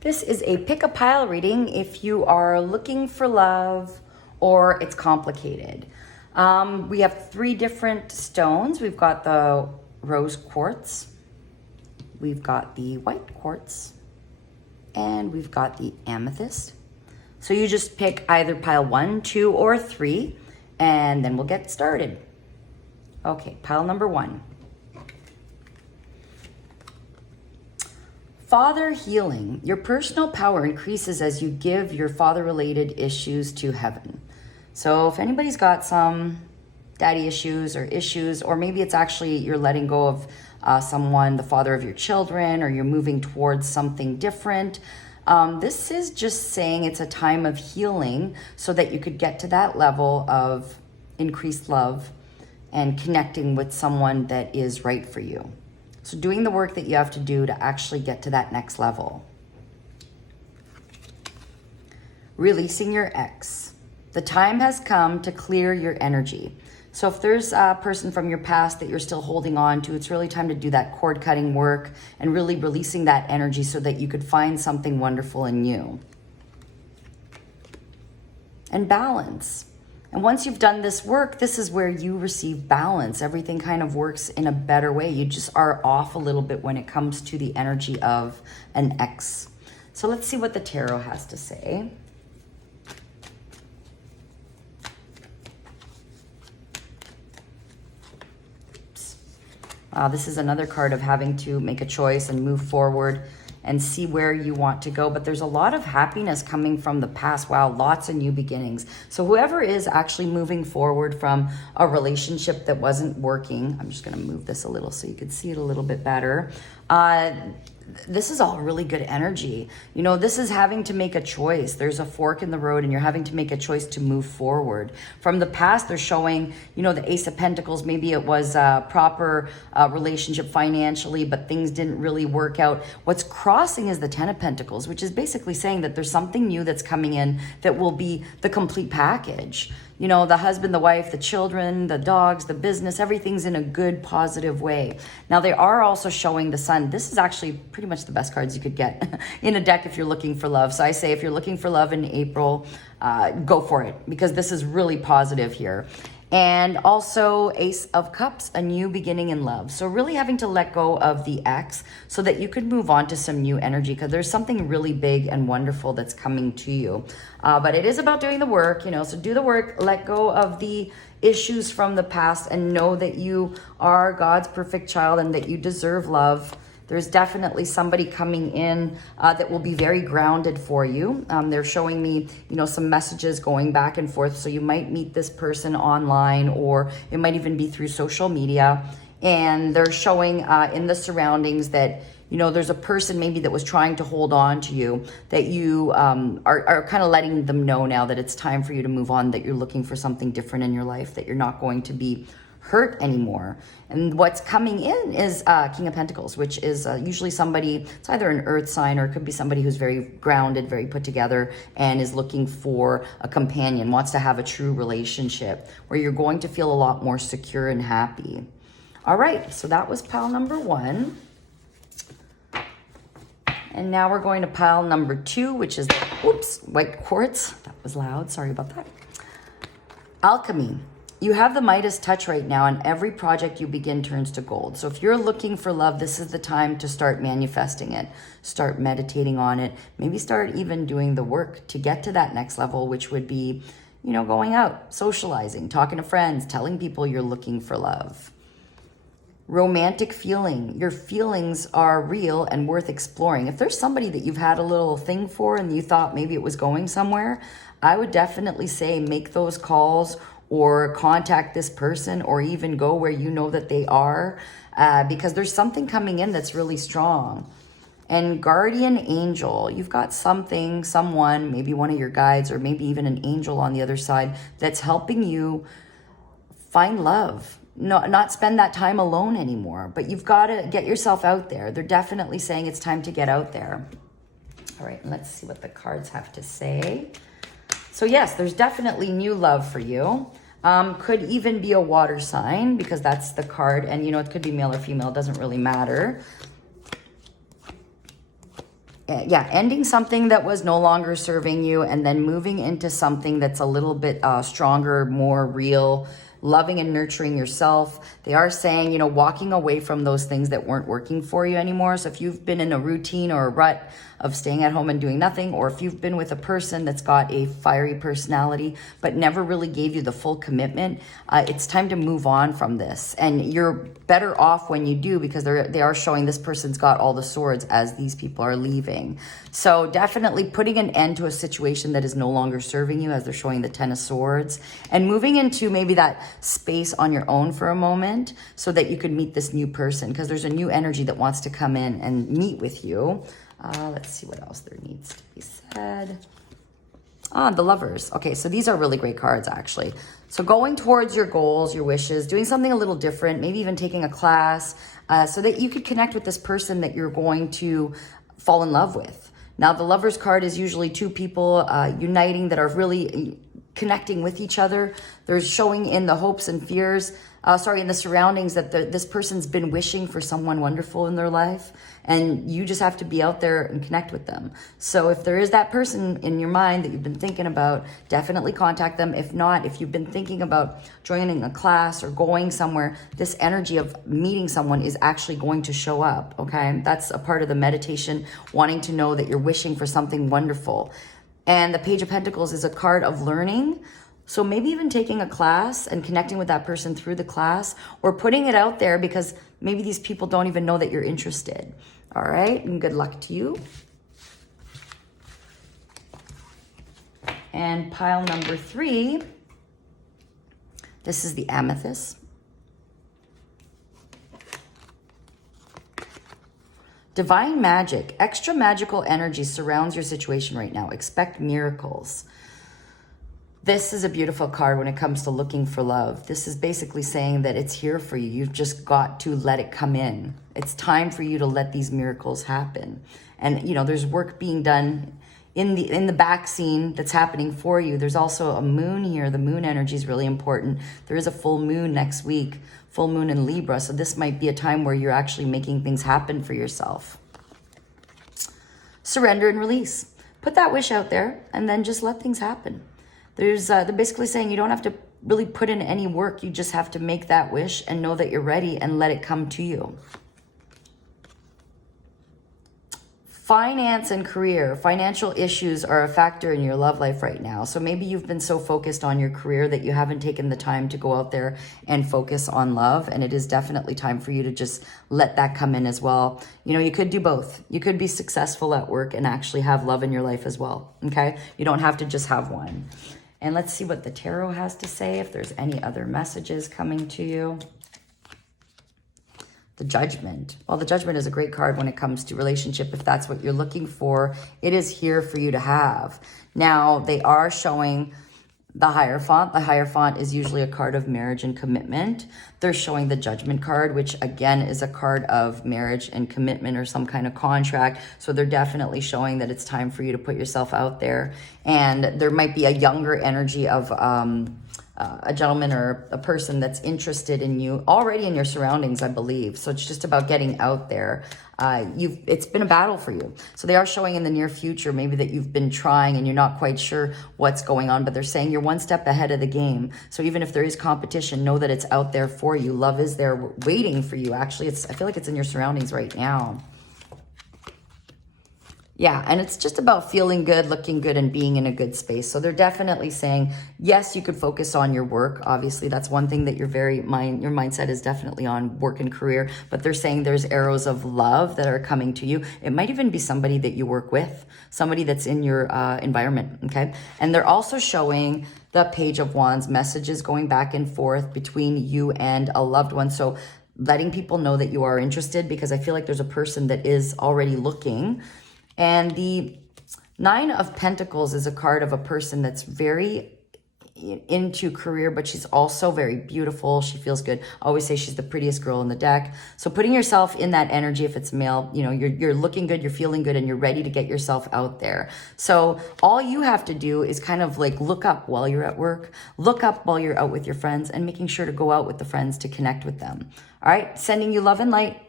This is a pick a pile reading if you are looking for love or it's complicated. We have 3 different stones. We've got the rose quartz, we've got the white quartz, and we've got the amethyst. So you just pick either pile 1, 2, or 3, and then we'll get started. Okay, pile number 1. Father healing. Your personal power increases as you give your father-related issues to heaven. So if anybody's got some daddy issues, or maybe it's actually you're letting go of someone, the father of your children, or you're moving towards something different, this is just saying it's a time of healing so that you could get to that level of increased love and connecting with someone that is right for you. So doing the work that you have to do to actually get to that next level. Releasing your ex. The time has come to clear your energy. So if there's a person from your past that you're still holding on to, it's really time to do that cord cutting work and really releasing that energy so that you could find something wonderful in you. And balance. And once you've done this work, this is where you receive balance. Everything kind of works in a better way. You just are off a little bit when it comes to the energy of an ex. So let's see what the tarot has to say. This is another card of having to make a choice and move forward and see where you want to go. But there's a lot of happiness coming from the past. Wow, lots of new beginnings. So whoever is actually moving forward from a relationship that wasn't working, I'm just going to move this a little so you can see it a little bit better. This is all really good energy. You know, this is having to make a choice. There's a fork in the road and you're having to make a choice to move forward. From the past, they're showing, you know, the Ace of Pentacles. Maybe it was a proper relationship financially, but things didn't really work out. What's crossing is the Ten of Pentacles, which is basically saying that there's something new that's coming in that will be the complete package. You know, the husband, the wife, the children, the dogs, the business, everything's in a good, positive way. Now, they are also showing the sun. This is actually pretty much the best cards you could get in a deck if you're looking for love. So I say if you're looking for love in April, go for it, because this is really positive here. And also Ace of Cups, a new beginning in love. So really having to let go of the ex so that you could move on to some new energy, because there's something really big and wonderful that's coming to you. But it is about doing the work, you know, so do the work, let go of the issues from the past, and know that you are God's perfect child and that you deserve love. There's definitely somebody coming in that will be very grounded for you. They're showing me, you know, some messages going back and forth. So you might meet this person online, or it might even be through social media. And they're showing in the surroundings that, you know, there's a person maybe that was trying to hold on to you, that you are kind of letting them know now that it's time for you to move on, that you're looking for something different in your life, that you're not going to be hurt anymore. And what's coming in is King of Pentacles, which is usually somebody, it's either an earth sign or it could be somebody who's very grounded, very put together, and is looking for a companion, wants to have a true relationship where you're going to feel a lot more secure and happy. All right, so that was pile number 1. And now we're going to pile number 2, which is, white quartz. That was loud, sorry about that. Alchemy. You have the Midas touch right now, and every project you begin turns to gold. So if you're looking for love, this is the time to start manifesting it. Start meditating on it. Maybe start even doing the work to get to that next level, which would be, you know, going out, socializing, talking to friends, telling people you're looking for love. Romantic feeling. Your feelings are real and worth exploring. If there's somebody that you've had a little thing for and you thought maybe it was going somewhere, I would definitely say make those calls, or contact this person, or even go where you know that they are, because there's something coming in that's really strong. And guardian angel, you've got something, someone, maybe one of your guides, or maybe even an angel on the other side that's helping you find love. No, not spend that time alone anymore, but you've got to get yourself out there. They're definitely saying it's time to get out there. All right, let's see what the cards have to say. So yes, there's definitely new love for you. Could even be a water sign, because that's the card. And, you know, it could be male or female. It doesn't really matter. yeah, ending something that was no longer serving you and then moving into something that's a little bit stronger, more real, loving and nurturing yourself. They are saying, you know, walking away from those things that weren't working for you anymore. So if you've been in a routine or a rut of staying at home and doing nothing, or if you've been with a person that's got a fiery personality but never really gave you the full commitment, it's time to move on from this. And you're better off when you do, because they are showing this person's got all the swords as these people are leaving. So definitely putting an end to a situation that is no longer serving you, as they're showing the Ten of Swords, and moving into maybe that space on your own for a moment so that you could meet this new person, because there's a new energy that wants to come in and meet with you. Let's see what else there needs to be said. The Lovers. Okay, so these are really great cards, actually. So going towards your goals, your wishes, doing something a little different, maybe even taking a class, so that you could connect with this person that you're going to fall in love with. Now, the Lovers card is usually two people uniting that are really connecting with each other. They're showing in the hopes and fears, in the surroundings that this person's been wishing for someone wonderful in their life, and you just have to be out there and connect with them. So if there is that person in your mind that you've been thinking about, definitely contact them. If not, if you've been thinking about joining a class or going somewhere, this energy of meeting someone is actually going to show up, okay? That's a part of the meditation, wanting to know that you're wishing for something wonderful. And the Page of Pentacles is a card of learning. So maybe even taking a class and connecting with that person through the class, or putting it out there, because maybe these people don't even know that you're interested. All right, and good luck to you. And pile number 3, this is the Amethyst. Divine magic, extra magical energy surrounds your situation right now. Expect miracles. This is a beautiful card when it comes to looking for love. This is basically saying that it's here for you. You've just got to let it come in. It's time for you to let these miracles happen. And, you know, there's work being done in the back scene that's happening for you. There's also a moon here. The moon energy is really important. There is a full moon next week, full moon in Libra. So this might be a time where you're actually making things happen for yourself. Surrender and release. Put that wish out there and then just let things happen. They're basically saying you don't have to really put in any work. You just have to make that wish and know that you're ready and let it come to you. Finance and career. Financial issues are a factor in your love life right now. So maybe you've been so focused on your career that you haven't taken the time to go out there and focus on love. And it is definitely time for you to just let that come in as well. You know, you could do both. You could be successful at work and actually have love in your life as well. Okay? You don't have to just have one. And let's see what the tarot has to say, if there's any other messages coming to you. The Judgment. Well, the Judgment is a great card when it comes to relationship. If that's what you're looking for, it is here for you to have. Now, they are showing the Hierophant. The Hierophant is usually a card of marriage and commitment. They're showing the Judgment card, which again is a card of marriage and commitment or some kind of contract. So they're definitely showing that it's time for you to put yourself out there. And there might be a younger energy of a gentleman or a person that's interested in you already in your surroundings, I believe. So it's just about getting out there. It's been a battle for you. So they are showing in the near future maybe that you've been trying and you're not quite sure what's going on, but they're saying you're one step ahead of the game. So even if there is competition, know that it's out there for you. Love is there waiting for you. Actually, I feel like it's in your surroundings right now. Yeah, and it's just about feeling good, looking good, and being in a good space. So they're definitely saying, yes, you could focus on your work. Obviously, that's one thing that your mindset is definitely on, work and career. But they're saying there's arrows of love that are coming to you. It might even be somebody that you work with, somebody that's in your environment, okay? And they're also showing the Page of Wands, messages going back and forth between you and a loved one. So letting people know that you are interested, because I feel like there's a person that is already looking. And the Nine of Pentacles is a card of a person that's very into career, but she's also very beautiful. She feels good. I always say she's the prettiest girl in the deck. So putting yourself in that energy, if it's male, you know, you're looking good, you're feeling good, and you're ready to get yourself out there. So all you have to do is kind of like look up while you're at work, look up while you're out with your friends, and making sure to go out with the friends to connect with them. All right, sending you love and light.